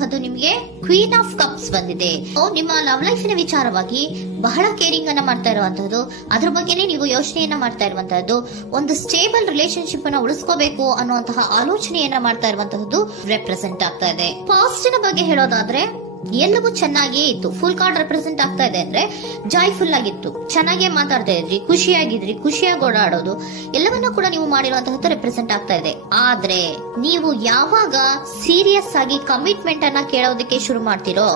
ಬಂದಿರುವಂತಹದ್ದು ನಿಮಗೆ queen of cups ಬಂದಿದೆ. ನಿಮ್ಮ ಲವ್ ಲೈಫಿನ ವಿಚಾರವಾಗಿ ಬಹಳ ಕೇರಿಂಗ್ ಅನ್ನ ಮಾಡ್ತಾ ಇರುವಂತಹದ್ದು, ಅದ್ರ ಬಗ್ಗೆನೇ ನೀವು ಯೋಚನೆಯನ್ನ ಮಾಡ್ತಾ ಇರುವಂತಹದ್ದು, ಒಂದು ಸ್ಟೇಬಲ್ ರಿಲೇಶನ್ಶಿಪ್ ಅನ್ನ ಉಳಿಸ್ಕೋಬೇಕು ಅನ್ನುವಂತಹ ಆಲೋಚನೆಯನ್ನ ಮಾಡ್ತಾ ಇರುವಂತಹದ್ದು ರೆಪ್ರೆಸೆಂಟ್ ಆಗ್ತಾ ಇದೆ. ಪಾಸ್ಟ್ ನ ಬಗ್ಗೆ ಹೇಳೋದಾದ್ರೆ ಎಲ್ಲವೂ ಚೆನ್ನಾಗಿಯೇ ಇತ್ತು. ಫುಲ್ ಕಾರ್ಡ್ ರೆಪ್ರೆಸೆಂಟ್ ಆಗ್ತಾ ಇದೆ ಅಂದ್ರೆ ಜಾಯ್ಫುಲ್ ಆಗಿತ್ತು, ಚೆನ್ನಾಗೇ ಮಾತಾಡ್ತಾ ಇದ್ರಿ, ಖುಷಿಯಾಗಿದ್ರಿ, ಖುಷಿಯಾಗಿ ಓಡಾಡೋದು ಎಲ್ಲವನ್ನ ಕೂಡ ನೀವು ಮಾಡಿರುವಂತಹದ್ದು ರೆಪ್ರೆಸೆಂಟ್ ಆಗ್ತಾ ಇದೆ. ಆದ್ರೆ ನೀವು ಯಾವಾಗ ಸೀರಿಯಸ್ ಆಗಿ ಕಮಿಟ್ಮೆಂಟ್ ಅನ್ನ ಕೇಳೋದಕ್ಕೆ ಶುರು ಮಾಡ್ತಿರೋ,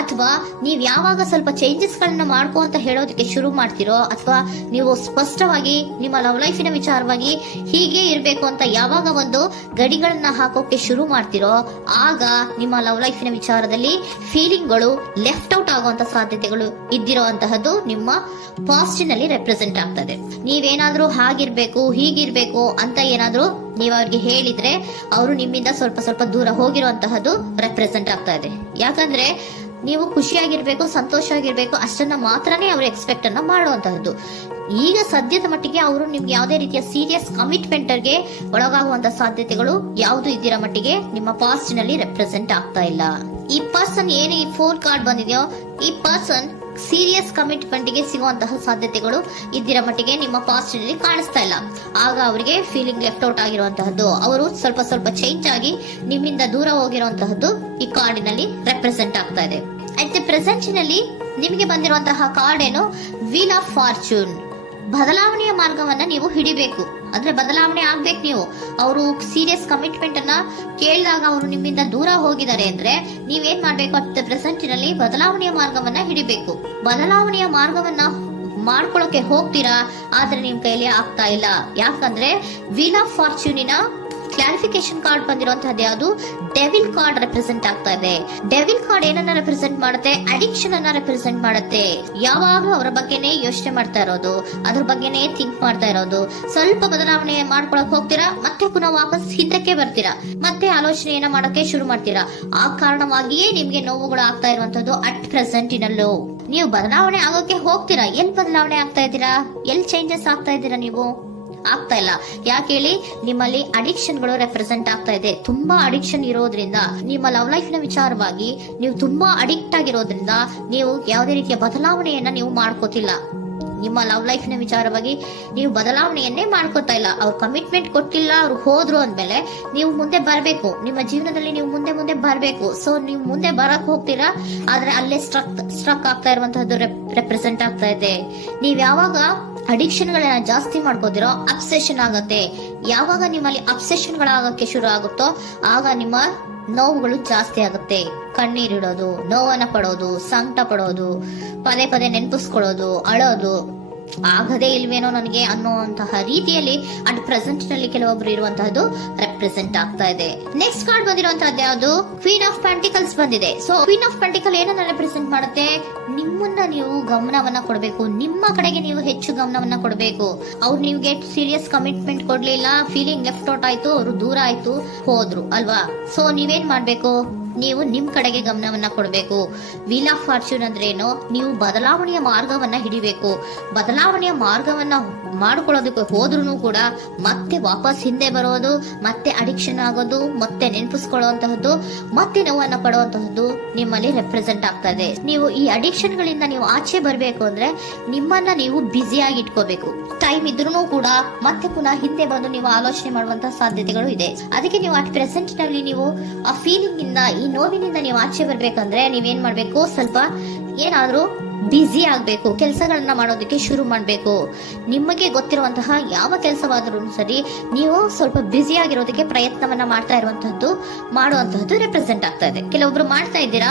ಅಥವಾ ನೀವ್ ಯಾವಾಗ ಸ್ವಲ್ಪ ಚೇಂಜಸ್ ಗಳನ್ನ ಮಾಡ್ಕೋ ಅಂತ ಹೇಳೋದಕ್ಕೆ ಶುರು ಮಾಡ್ತಿರೋ, ಅಥವಾ ನೀವು ಸ್ಪಷ್ಟವಾಗಿ ನಿಮ್ಮ ಲವ್ ಲೈಫಿನ ವಿಚಾರವಾಗಿ ಹೀಗೆ ಇರ್ಬೇಕು ಅಂತ ಯಾವಾಗ ಒಂದು ಗಡಿಗಳನ್ನ ಹಾಕೋಕೆ ಶುರು ಮಾಡ್ತಿರೋ, ಆಗ ನಿಮ್ಮ ಲವ್ ಲೈಫಿನ ವಿಚಾರದಲ್ಲಿ ಫೀಲಿಂಗ್ಗಳು ಲೆಫ್ಟ್ ಔಟ್ ಆಗುವಂತ ಸಾಧ್ಯತೆಗಳು ಇದ್ದಿರುವಂತಹದ್ದು ನಿಮ್ಮ ಪಾಸ್ಟಿನಲ್ಲಿ ರೆಪ್ರೆಸೆಂಟ್ ಆಗ್ತದೆ. ನೀವೇನಾದ್ರೂ ಹಾಗಿರ್ಬೇಕು ಹೀಗಿರ್ಬೇಕು ಅಂತ ಏನಾದ್ರೂ ನೀವು ಅವ್ರಿಗೆ ಹೇಳಿದ್ರೆ ಅವರು ನಿಮ್ಮಿಂದ ಸ್ವಲ್ಪ ಸ್ವಲ್ಪ ದೂರ ಹೋಗಿರುವಂತಹದ್ದು ರೆಪ್ರೆಸೆಂಟ್ ಆಗ್ತಾ ಇದೆ. ಯಾಕಂದ್ರೆ ನೀವು ಖುಷಿಯಾಗಿರ್ಬೇಕು, ಸಂತೋಷವಾಗಿರ್ಬೇಕು ಅಷ್ಟನ್ನ ಮಾತ್ರನೇ ಅವರು ಎಕ್ಸ್ಪೆಕ್ಟ್ ಅನ್ನ ಮಾಡುವಂತಹದ್ದು. ಈಗ ಸದ್ಯದ ಮಟ್ಟಿಗೆ ಅವರು ನಿಮ್ಗೆ ಯಾವುದೇ ರೀತಿಯ ಸೀರಿಯಸ್ ಕಮಿಟ್ಮೆಂಟ್ ಗೆ ಒಳಗಾಗುವಂತ ಸಾಧ್ಯತೆಗಳು ಯಾವುದು ಇದ್ದಿರೋ ಮಟ್ಟಿಗೆ ನಿಮ್ಮ ಪಾಸ್ಟ್ ನಲ್ಲಿ ರೆಪ್ರೆಸೆಂಟ್ ಆಗ್ತಾ ಇಲ್ಲ. ಈ ಪರ್ಸನ್ ಏನು ಈ 4 ಕಾರ್ಡ್ ಬಂದಿದೆಯೋ, ಈ ಪರ್ಸನ್ ಸೀರಿಯಸ್ ಕಮಿಟ್ಮೆಂಟ್ ಗೆ ಸಿಗುವಂತಹ ಸಾಧ್ಯತೆಗಳು ಇದ್ದಿರೋ ಮಟ್ಟಿಗೆ ನಿಮ್ಮ ಪಾಸ್ಟ್ ನಲ್ಲಿ ಕಾಣಿಸ್ತಾ ಇಲ್ಲ. ಆಗ ಅವರಿಗೆ ಫೀಲಿಂಗ್ ಲೆಫ್ಟ್ ಔಟ್ ಆಗಿರುವಂತಹದ್ದು, ಅವರು ಸ್ವಲ್ಪ ಸ್ವಲ್ಪ ಚೇಂಜ್ ಆಗಿ ನಿಮ್ಮಿಂದ ದೂರ ಹೋಗಿರುವಂತಹದ್ದು ಈ ಕಾರ್ಡಿನಲ್ಲಿ ರೆಪ್ರೆಸೆಂಟ್ ಆಗ್ತಾ ಇದೆ. ಅಟ್ ದಿ ಪ್ರೆಸೆಂಟ್ ನಲ್ಲಿ ನಿಮಗೆ ಬಂದಿರುವಂತಹ ಕಾರ್ಡ್ ಏನು, ವೀಲ್ ಆಫ್ ಫಾರ್ಚೂನ್. ಬದಲಾವಣೆಯ ಮಾರ್ಗವನ್ನ ನೀವು ಹಿಡಿಬೇಕು, ಅಂದ್ರೆ ಬದಲಾವಣೆ ಆಗ್ಬೇಕು. ನೀವು ಅವರು ಸೀರಿಯಸ್ ಕಮಿಟ್ಮೆಂಟ್ ಅನ್ನ ಕೇಳಿದಾಗ ಅವರು ನಿಮ್ಮಿಂದ ದೂರ ಹೋಗಿದ್ದಾರೆ ಅಂದ್ರೆ ನೀವೇನ್ ಮಾಡ್ಬೇಕು, ಅಟ್ ಪ್ರೆಸೆಂಟ್ ನಲ್ಲಿ ಬದಲಾವಣೆಯ ಮಾರ್ಗವನ್ನ ಹಿಡಿಬೇಕು. ಬದಲಾವಣೆಯ ಮಾರ್ಗವನ್ನ ಮಾಡ್ಕೊಳಕ್ಕೆ ಹೋಗ್ತೀರಾ, ಆದ್ರೆ ನಿಮ್ ಕೈಲಿ ಆಗ್ತಾ ಇಲ್ಲ. ಯಾಕಂದ್ರೆ ವೀಲ್ ಆಫ್ ಫಾರ್ಚೂನಿನ ಕ್ಲಾರಿಫಿಕೇಶನ್ ಕಾರ್ಡ್ ಬಂದಿರುವಂತಹದ್ದು ಯಾವುದು, ಡೆವಿಲ್ ಕಾರ್ಡ್ ರೆಪ್ರೆಸೆಂಟ್ ಆಗ್ತಾ ಇದೆ. ಡೆವಿಲ್ ಕಾರ್ಡ್ ಏನನ್ನ ರೆಪ್ರೆಸೆಂಟ್ ಮಾಡುತ್ತೆ, ಅಡಿಕ್ಷನ್ ಅನ್ನ ರೆಪ್ರೆಸೆಂಟ್ ಮಾಡುತ್ತೆ. ಯಾವಾಗ್ಲೂ ಅವರ ಬಗ್ಗೆನೇ ಯೋಚನೆ ಮಾಡ್ತಾ ಇರೋದು, ಅದ್ರ ಬಗ್ಗೆನೇ ಥಿಂಕ್ ಮಾಡ್ತಾ ಇರೋದು. ಸ್ವಲ್ಪ ಬದಲಾವಣೆ ಮಾಡ್ಕೊಳಕ್ ಹೋಗ್ತೀರಾ, ಮತ್ತೆ ಪುನಃ ವಾಪಸ್ ಹಿಂದಕ್ಕೆ ಬರ್ತೀರಾ, ಮತ್ತೆ ಆಲೋಚನೆಯನ್ನ ಮಾಡಕ್ಕೆ ಶುರು ಮಾಡ್ತೀರಾ. ಆ ಕಾರಣವಾಗಿಯೇ ನಿಮ್ಗೆ ನೋವುಗಳು ಆಗ್ತಾ ಇರುವಂತದ್ದು ಅಟ್ ಪ್ರೆಸೆಂಟ್ ನಲ್ಲೂ. ನೀವು ಬದಲಾವಣೆ ಆಗೋಕೆ ಹೋಗ್ತೀರಾ, ಎಲ್ಲಿ ಬದಲಾವಣೆ ಆಗ್ತಾ ಇದ್ದೀರಾ, ಎಲ್ಲಿ ಚೇಂಜಸ್ ಆಗ್ತಾ ಇದ್ದೀರಾ, ನೀವು ಆಗ್ತಾ ಇಲ್ಲ. ಯಾಕೆ ಹೇಳಿ, ನಿಮ್ಮಲ್ಲಿ ಅಡಿಕ್ಷನ್ ಗಳು ರೆಪ್ರೆಸೆಂಟ್ ಆಗ್ತಾ ಇದೆ. ತುಂಬಾ ಅಡಿಕ್ಷನ್ ಇರೋದ್ರಿಂದ, ನಿಮ್ಮ ಲವ್ ಲೈಫ್ ನ ವಿಚಾರವಾಗಿ ನೀವು ತುಂಬಾ ಅಡಿಕ್ಟ್ ಆಗಿರೋದ್ರಿಂದ ನೀವು ಯಾವುದೇ ರೀತಿಯ ಬದಲಾವಣೆಯನ್ನ ನೀವು ಮಾಡ್ಕೋತಿಲ್ಲ. ನಿಮ್ಮ ಲವ್ ಲೈಫ್ ನ ವಿಚಾರವಾಗಿ ನೀವು ಬದಲಾವಣೆಯನ್ನೇ ಮಾಡ್ಕೋತಾ ಇಲ್ಲ. ಅವ್ರು ಕಮಿಟ್ಮೆಂಟ್ ಕೊಟ್ಟಿಲ್ಲ, ಅವ್ರು ಹೋದ್ರು ಅಂದ್ಮೇಲೆ ನೀವು ಮುಂದೆ ಬರ್ಬೇಕು, ನಿಮ್ಮ ಜೀವನದಲ್ಲಿ ನೀವು ಮುಂದೆ ಮುಂದೆ ಬರ್ಬೇಕು. ಸೊ ನೀವು ಮುಂದೆ ಬರಕ್ ಹೋಗ್ತೀರಾ, ಆದ್ರೆ ಅಲ್ಲೇ ಸ್ಟ್ರಕ್ ಆಗ್ತಾ ಇರುವಂತಹದ್ದು ರೆಪ್ರೆಸೆಂಟ್ ಆಗ್ತಾ ಇದೆ. ನೀವ್ ಯಾವಾಗ ಅಡಿಕ್ಷನ್ ಗಳನ್ನ ಜಾಸ್ತಿ ಮಾಡ್ಕೋದಿರೋ ಅಬ್ಸೆಷನ್ ಆಗತ್ತೆ. ಯಾವಾಗ ನಿಮ್ಮಲ್ಲಿ ಅಬ್ಸೆಷನ್ ಗಳಾಗಕ್ಕೆ ಶುರು ಆಗುತ್ತೋ ಆಗ ನಿಮ್ಮ ನೋವುಗಳು ಜಾಸ್ತಿ ಆಗುತ್ತೆ. ಕಣ್ಣೀರಿಡೋದು, ನೋವನ್ನ ಪಡೋದು, ಸಂಕಟ ಪಡೋದು, ಪದೇ ಪದೇ ನೆನಪಿಸ್ಕೊಳ್ಳೋದು, ಅಳೋದು, ಆಗದೇ ಇಲ್ವೇನೋ ನನಗೆ ಅನ್ನುವಂತಹ ರೀತಿಯಲ್ಲಿ ಅಟ್ ಪ್ರೆಸೆಂಟ್ ನಲ್ಲಿ ಕೆಲವೊಬ್ರು ಇರುವಂತಹದ್ದು ರೆಪ್ರೆಸೆಂಟ್ ಆಗ್ತಾ ಇದೆ. ನೆಕ್ಸ್ಟ್ ಕಾರ್ಡ್ ಬಂದಿರುವಂತಹದ್ದು ಯಾವುದು, ಕ್ವೀನ್ ಆಫ್ ಪೆಂಟಿಕಲ್ಸ್ ಬಂದಿದೆ. ಸೊ ಕ್ವೀನ್ ಆಫ್ ಪೆಂಟಿಕಲ್ ಏನನ್ನ ರೆಪ್ರೆಸೆಂಟ್ ಮಾಡುತ್ತೆ, ನಿಮ್ಮನ್ನ ನೀವು ಗಮನವನ್ನ ಕೊಡಬೇಕು, ನಿಮ್ಮ ಕಡೆಗೆ ನೀವು ಹೆಚ್ಚು ಗಮನವನ್ನ ಕೊಡಬೇಕು. ಅವ್ರು ನಿಮ್ಗೆ ಸೀರಿಯಸ್ ಕಮಿಟ್ಮೆಂಟ್ ಕೊಡ್ಲಿಲ್ಲ, ಫೀಲಿಂಗ್ ಲೆಫ್ಟ್ ಔಟ್ ಆಯ್ತು, ಅವರು ದೂರ ಆಯ್ತು, ಹೋದ್ರು ಅಲ್ವಾ. ಸೊ ನೀವೇನ್ ಮಾಡ್ಬೇಕು, ನೀವು ನಿಮ್ ಕಡೆಗೆ ಗಮನವನ್ನ ಕೊಡಬೇಕು. ವೀಲ್ ಆಫ್ ಫಾರ್ಚೂನ್ ಅಂದ್ರೆ ಏನು, ನೀವು ಬದಲಾವಣೆಯ ಮಾರ್ಗವನ್ನ ಹಿಡಿಬೇಕು. ಬದಲಾವಣೆಯ ಮಾರ್ಗವನ್ನ ಮಾಡ್ಕೊಳ್ಳೋದಕ್ಕೆ ಹೋದ್ರೂ ಕೂಡ ಮತ್ತೆ ವಾಪಸ್ ಹಿಂದೆ ಬರೋದು, ಮತ್ತೆ ಅಡಿಕ್ಷನ್ ಆಗೋದು, ಮತ್ತೆ ನೆನಪಿಸ್ಕೊಳ್ಳುವಂತಹದ್ದು, ಮತ್ತೆ ನೋವನ್ನ ಪಡುವಂತಹದ್ದು ನಿಮ್ಮಲ್ಲಿ ರೆಪ್ರೆಸೆಂಟ್ ಆಗ್ತಾ ಇದೆ. ನೀವು ಈ ಅಡಿಕ್ಷನ್ ಗಳಿಂದ ನೀವು ಆಚೆ ಬರ್ಬೇಕು ಅಂದ್ರೆ ನಿಮ್ಮನ್ನ ನೀವು ಬ್ಯುಸಿಯಾಗಿ ಇಟ್ಕೋಬೇಕು. ಟೈಮ್ ಇದ್ರೂ ಕೂಡ ಮತ್ತೆ ಪುನಃ ಹಿಂದೆ ಬಂದು ನೀವು ಆಲೋಚನೆ ಮಾಡುವಂತಹ ಸಾಧ್ಯತೆಗಳು ಇದೆ. ಅದಕ್ಕೆ ನೀವು ಅಟ್ ಪ್ರೆಸೆಂಟ್ ನಲ್ಲಿ ನೀವು ಆ ಫೀಲಿಂಗ್ ಇಂದ, ಈ ನೋವಿನಿಂದ ನೀವು ಆಚೆ ಬರ್ಬೇಕಂದ್ರೆ ನೀವೇನ್ ಮಾಡ್ಬೇಕು, ಸ್ವಲ್ಪ ಏನಾದ್ರೂ ಬ್ಯುಸಿ ಆಗ್ಬೇಕು, ಕೆಲಸಗಳನ್ನ ಮಾಡೋದಕ್ಕೆ ಶುರು ಮಾಡ್ಬೇಕು. ನಿಮಗೆ ಗೊತ್ತಿರುವಂತಹ ಯಾವ ಕೆಲಸವಾದ್ರೂ ಸರಿ, ನೀವು ಸ್ವಲ್ಪ ಬ್ಯುಸಿ ಆಗಿರೋದಕ್ಕೆ ಪ್ರಯತ್ನವನ್ನ ಮಾಡ್ತಾ ಇರುವಂತಹದ್ದು, ಮಾಡುವಂತಹದ್ದು ರೆಪ್ರೆಸೆಂಟ್ ಆಗ್ತಾ ಇದೆ. ಕೆಲವೊಬ್ರು ಮಾಡ್ತಾ ಇದ್ದೀರಾ,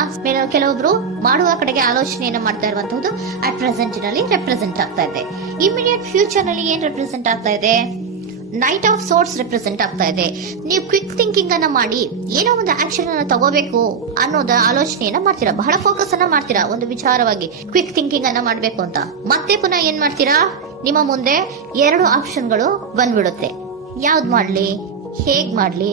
ಕೆಲವೊಬ್ರು ಮಾಡುವ ಕಡೆಗೆ ಆಲೋಚನೆಯನ್ನ ಮಾಡ್ತಾ ಇರುವಂತಹದ್ದು ಅಟ್ ಪ್ರೆಸೆಂಟ್ ನಲ್ಲಿ ರೆಪ್ರೆಸೆಂಟ್ ಆಗ್ತಾ ಇದೆ. ಇಮಿಡಿಯೇಟ್ ಫ್ಯೂಚರ್ ನಲ್ಲಿ ಏನ್ ರೆಪ್ರೆಸೆಂಟ್ ಆಗ್ತಾ ಇದೆ, ನೈಟ್ ಆಫ್ ಸೋರ್ಟ್ಸ್ ರೆಪ್ರೆಸೆಂಟ್ ಆಗ್ತಾ ಇದೆ. ನೀವು ಕ್ವಿಕ್ ಥಿಂಕಿಂಗ್ ಅನ್ನ ಮಾಡಿ ಏನೋ ಒಂದು ಆಕ್ಷನ್ ಅನ್ನ ತಗೋಬೇಕು ಅನ್ನೋದ ಆಲೋಚನೆಯನ್ನ ಮಾಡ್ತೀರಾ, ಬಹಳ ಫೋಕಸ್ ಅನ್ನ ಮಾಡ್ತೀರಾ ಒಂದು ವಿಚಾರವಾಗಿ, ಕ್ವಿಕ್ ಥಿಂಕಿಂಗ್ ಅನ್ನ ಮಾಡ್ಬೇಕು ಅಂತ. ಮತ್ತೆ ಪುನಃ ಏನ್ ಮಾಡ್ತೀರಾ, ನಿಮ್ಮ ಮುಂದೆ 2 ಆಪ್ಷನ್ಗಳು ಬಂದ್ಬಿಡುತ್ತೆ. ಯಾವ್ದು ಮಾಡ್ಲಿ, ಹೇಗ್ ಮಾಡ್ಲಿ,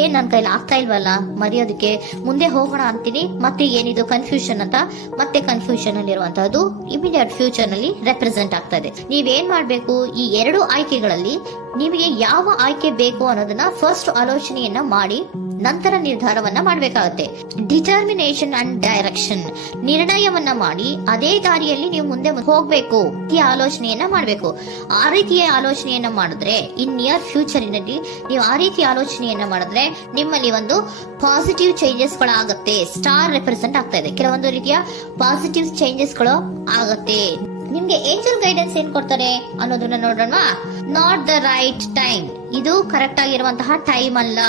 ಏನ್ ನನ್ನ ಕೈಲಿ ಆಗ್ತಾ ಇಲ್ವಲ್ಲ ಮರೆಯೋದಕ್ಕೆ, ಮುಂದೆ ಹೋಗೋಣ ಅಂತೀನಿ, ಮತ್ತೆ ಏನಿದು ಕನ್ಫ್ಯೂಷನ್ ಅಂತ ಮತ್ತೆ ಕನ್ಫ್ಯೂಷನ್ ಅಲ್ಲಿ ಇರುವಂತಹದ್ದು ಇಮಿಡಿಯೇಟ್ ಫ್ಯೂಚರ್ ನಲ್ಲಿ ರೆಪ್ರೆಸೆಂಟ್ ಆಗ್ತಾ ಇದೆ. ನೀವೇನ್ ಮಾಡ್ಬೇಕು, ಈ ಎರಡು ಆಯ್ಕೆಗಳಲ್ಲಿ ನಿಮಗೆ ಯಾವ ಆಯ್ಕೆ ಬೇಕು ಅನ್ನೋದನ್ನ ಫಸ್ಟ್ ಆಲೋಚನೆಯನ್ನ ಮಾಡಿ ನಂತರ ನಿರ್ಧಾರವನ್ನ ಮಾಡಬೇಕಾಗುತ್ತೆ. ಡಿಟರ್ಮಿನೇಷನ್ ಅಂಡ್ ಡೈರೆಕ್ಷನ್, ನಿರ್ಣಯವನ್ನ ಮಾಡಿ ಅದೇ ದಾರಿಯಲ್ಲಿ ನೀವು ಮುಂದೆ ಹೋಗ್ಬೇಕು ಈ ಆಲೋಚನೆಯನ್ನ ಮಾಡಬೇಕು. ಆ ರೀತಿಯ ಆಲೋಚನೆಯನ್ನ ಮಾಡಿದ್ರೆ ಇನ್ ನಿಯರ್ ಫ್ಯೂಚರಿನಲ್ಲಿ ನೀವು ಆ ರೀತಿ ಆಲೋಚನೆಯನ್ನ ಮಾಡಿದ್ರೆ ನಿಮ್ಮಲ್ಲಿ ಒಂದು ಪಾಸಿಟಿವ್ ಚೇಂಜಸ್ ಗಳು ಆಗುತ್ತೆ. ಸ್ಟಾರ್ ರೆಪ್ರೆಸೆಂಟ್ ಆಗ್ತಾ ಇದೆ, ಕೆಲವೊಂದು ರೀತಿಯ ಪಾಸಿಟಿವ್ ಚೇಂಜಸ್ ಗಳು ಆಗುತ್ತೆ. ನಿಮ್ಗೆ ಏಂಜಲ್ ಗೈಡೆನ್ಸ್ ಏನ್ ಕೊಡ್ತಾರೆ ಅನ್ನೋದನ್ನ ನೋಡೋಣ. ನಾಟ್ ದ ರೈಟ್ ಟೈಮ್, ಇದು ಕರೆಕ್ಟ್ ಆಗಿರುವಂತಹ ಟೈಮ್ ಅಲ್ಲ.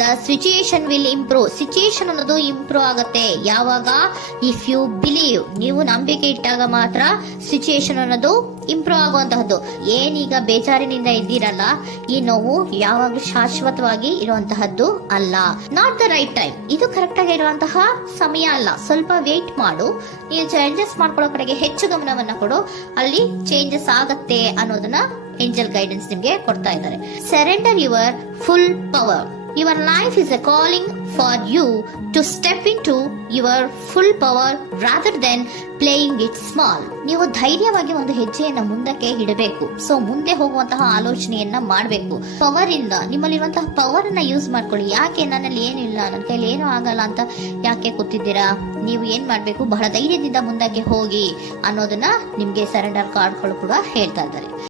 The situation will improve, situation ಅನ್ನೋದು ಇಂಪ್ರೂವ್ ಆಗುತ್ತೆ ಯಾವಾಗ, ಇಫ್ ಯು ಬಿಲೀವ್, ನೀವು ನಂಬಿಕೆ ಇಟ್ಟಾಗ ಮಾತ್ರ ಸಿಚುಯೇಷನ್ ಅನ್ನೋದು ಇಂಪ್ರೂವ್ ಆಗುವಂತಹದ್ದು. ಏನೀಗ ಬೇಜಾರಿನಿಂದ ಇದ್ದೀರಲ್ಲ, ಈ ನೋವು ಯಾವಾಗಲೂ ಶಾಶ್ವತವಾಗಿ ಇರುವಂತಹದ್ದು ಅಲ್ಲ. ನಾಟ್ ದ ರೈಟ್ ಟೈಮ್, ಇದು ಕರೆಕ್ಟ್ ಆಗಿರುವಂತಹ ಸಮಯ ಅಲ್ಲ, ಸ್ವಲ್ಪ ವೇಟ್ ಮಾಡು, ನೀವು ಚೇಂಜಸ್ ಮಾಡ್ಕೊಳ್ಳೋ ಕಡೆಗೆ ಹೆಚ್ಚು ಗಮನವನ್ನ ಕೊಡು, ಅಲ್ಲಿ ಚೇಂಜಸ್ ಆಗತ್ತೆ ಅನ್ನೋದನ್ನ ಏಂಜಲ್ ಗೈಡೆನ್ಸ್ ನಿಮ್ಗೆ ಕೊಡ್ತಾ ಇದ್ದಾರೆ. Surrender your full power, your life is a calling for you to step into your full power rather than playing it small. ನೀವು ಧೈರ್ಯವಾಗಿ ಒಂದು ಹೆಜ್ಜೆಯನ್ನ ಮುಂದಕ್ಕೆ ಇಡಬೇಕು. ಸೊ ಮುಂದೆ ಹೋಗುವಂತಹ ಆಲೋಚನೆಯನ್ನ ಮಾಡಬೇಕು. ಪವರ್ ಇಂದ, ನಿಮ್ಮಲ್ಲಿರುವಂತಹ ಪವರ್ ಅನ್ನ ಯೂಸ್ ಮಾಡ್ಕೊಳ್ಳಿ. ಯಾಕೆ ನನ್ನಲ್ಲಿ ಏನಿಲ್ಲ, ನನ್ನ ಕೈಲಿ ಏನೂ ಆಗಲ್ಲ ಅಂತ ಯಾಕೆ ಕೂತಿದ್ದೀರಾ? ನೀವು ಏನ್ ಮಾಡ್ಬೇಕು, ಬಹಳ ಧೈರ್ಯದಿಂದ ಮುಂದಕ್ಕೆ ಹೋಗಿ ಅನ್ನೋದನ್ನ ನಿಮ್ಗೆ ಸರೆಂಡರ್ ಕಾರ್ಡ್ಗಳು ಕೂಡ ಹೇಳ್ತಾ ಇದ್ದಾರೆ.